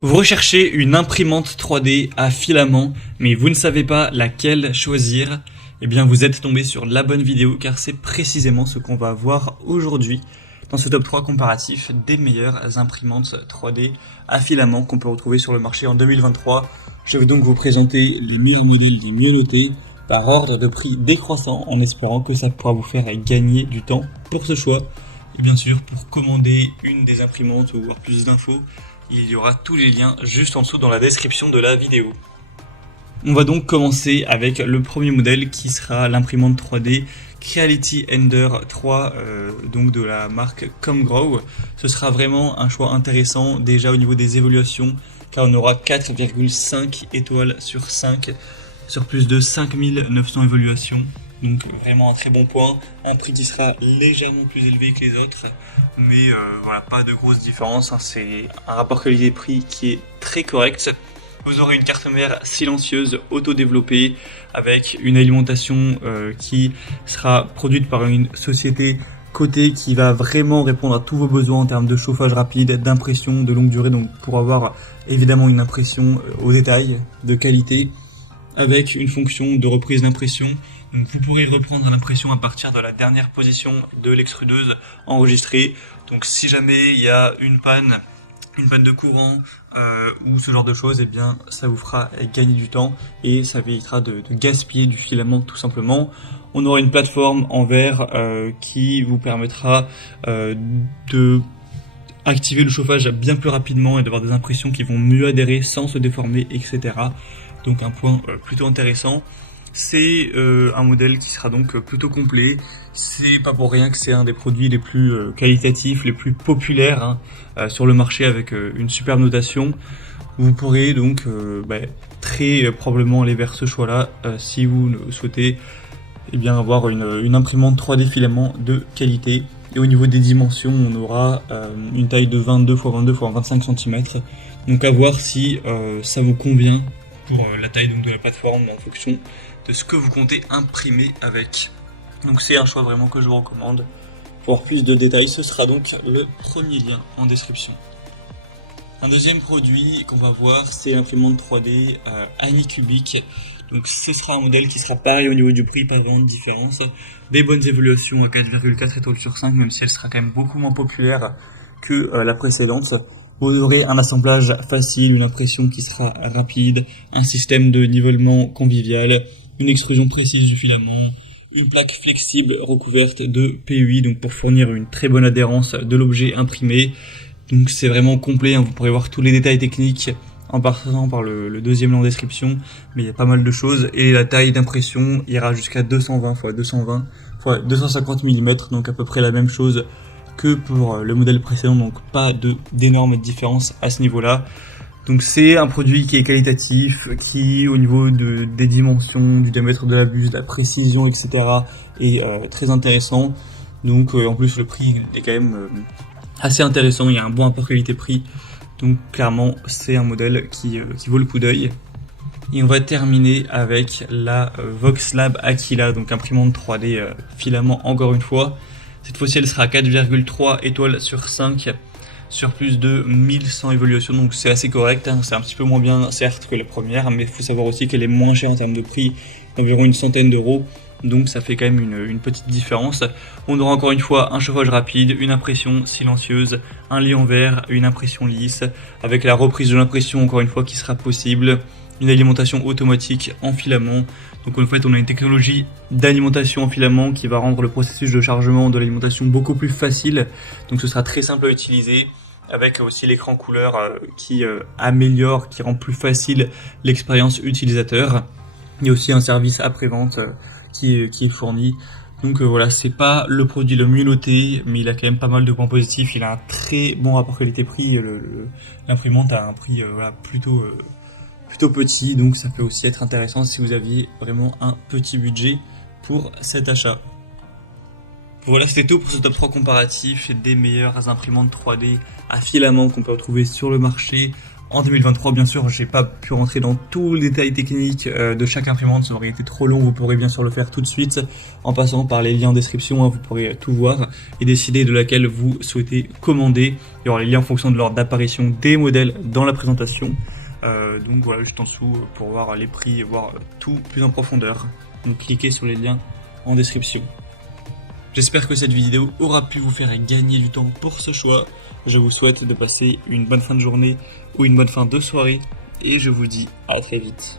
Vous recherchez une imprimante 3D à filament, mais vous ne savez pas laquelle choisir. Eh bien, vous êtes tombé sur la bonne vidéo, car c'est précisément ce qu'on va voir aujourd'hui dans ce top 3 comparatif des meilleures imprimantes 3D à filament qu'on peut retrouver sur le marché en 2023. Je vais donc vous présenter les meilleurs modèles les mieux notés par ordre de prix décroissant, en espérant que ça pourra vous faire gagner du temps pour ce choix. Et bien sûr, pour commander une des imprimantes ou voir plus d'infos, il y aura tous les liens juste en dessous dans la description de la vidéo. On va donc commencer avec le premier modèle qui sera l'imprimante 3D Creality Ender 3 donc de la marque Comgrow. Ce sera vraiment un choix intéressant déjà au niveau des évaluations, car on aura 4,5 étoiles sur 5 sur plus de 5900 évaluations. Donc vraiment un très bon point, un prix qui sera légèrement plus élevé que les autres, mais voilà, pas de grosse différence, hein. C'est un rapport qualité-prix qui est très correct. Vous aurez une carte mère silencieuse auto-développée avec une alimentation qui sera produite par une société cotée qui va vraiment répondre à tous vos besoins en termes de chauffage rapide, d'impression de longue durée, donc pour avoir évidemment une impression au détail, de qualité, avec une fonction de reprise d'impression. Donc vous pourrez reprendre l'impression à partir de la dernière position de l'extrudeuse enregistrée. Donc si jamais il y a une panne de courant ou ce genre de choses, eh bien ça vous fera gagner du temps et ça évitera de gaspiller du filament tout simplement. On aura une plateforme en verre qui vous permettra de activer le chauffage bien plus rapidement et d'avoir des impressions qui vont mieux adhérer sans se déformer, etc. Donc un point plutôt intéressant. C'est un modèle qui sera donc plutôt complet. C'est pas pour rien que c'est un des produits les plus qualitatifs, les plus populaires sur le marché, avec une superbe notation. Vous pourrez donc très probablement aller vers ce choix-là si vous souhaitez avoir une imprimante 3D filament de qualité. Et au niveau des dimensions, on aura une taille de 22 x 22 x 25 cm. Donc à voir si ça vous convient pour la taille donc de la plateforme en fonction de ce que vous comptez imprimer avec. Donc c'est un choix vraiment que je vous recommande. Pour avoir plus de détails, ce sera donc le premier lien en description. Un deuxième produit qu'on va voir, c'est l'imprimante 3D Anycubic. Donc ce sera un modèle qui sera pareil au niveau du prix, pas vraiment de différence. Des bonnes évaluations à 4,4 étoiles sur 5, même si elle sera quand même beaucoup moins populaire que la précédente. Vous aurez un assemblage facile, une impression qui sera rapide, un système de nivellement convivial, une extrusion précise du filament, une plaque flexible recouverte de PUI, donc pour fournir une très bonne adhérence de l'objet imprimé. Donc c'est vraiment complet, hein. Vous pourrez voir tous les détails techniques en passant par le deuxième lien en description, mais il y a pas mal de choses. Et la taille d'impression ira jusqu'à 220 x 220 x 250 mm, donc à peu près la même chose que pour le modèle précédent, donc pas d'énormes différences à ce niveau-là. Donc c'est un produit qui est qualitatif, qui au niveau des dimensions, du diamètre de la buse, de la précision, etc. est très intéressant. Donc en plus le prix est quand même assez intéressant, il y a un bon rapport qualité-prix. Donc clairement c'est un modèle qui vaut le coup d'œil. Et on va terminer avec la Voxlab Aquila, donc imprimante 3D filament encore une fois. Cette fois-ci, elle sera à 4,3 étoiles sur 5 sur plus de 1100 évaluations, donc c'est assez correct, hein. C'est un petit peu moins bien certes que la première, mais il faut savoir aussi qu'elle est moins chère en termes de prix, environ une centaine d'euros, donc ça fait quand même une petite différence. On aura encore une fois un chauffage rapide, une impression silencieuse, un lit en verre, une impression lisse, avec la reprise de l'impression encore une fois qui sera possible, une alimentation automatique en filament. Donc en fait on a une technologie d'alimentation en filament qui va rendre le processus de chargement de l'alimentation beaucoup plus facile. Donc ce sera très simple à utiliser, avec aussi l'écran couleur qui améliore, qui rend plus facile l'expérience utilisateur. Il y a aussi un service après-vente qui est fourni. Donc voilà, c'est pas le produit le mieux noté, mais il a quand même pas mal de points positifs. Il a un très bon rapport qualité-prix. L'imprimante a un prix plutôt petit, donc ça peut aussi être intéressant si vous aviez vraiment un petit budget pour cet achat. Voilà, c'était tout pour ce top 3 comparatif des meilleures imprimantes 3D à filament qu'on peut retrouver sur le marché en 2023. Bien sûr, j'ai pas pu rentrer dans tous les détails techniques de chaque imprimante, ça aurait été trop long. Vous pourrez bien sûr le faire tout de suite en passant par les liens en description, hein, vous pourrez tout voir et décider de laquelle vous souhaitez commander. Il y aura les liens en fonction de l'ordre d'apparition des modèles dans la présentation. Donc voilà, juste en dessous pour voir les prix et voir tout plus en profondeur. Donc cliquez sur les liens en description. J'espère que cette vidéo aura pu vous faire gagner du temps pour ce choix. Je vous souhaite de passer une bonne fin de journée ou une bonne fin de soirée et je vous dis à très vite.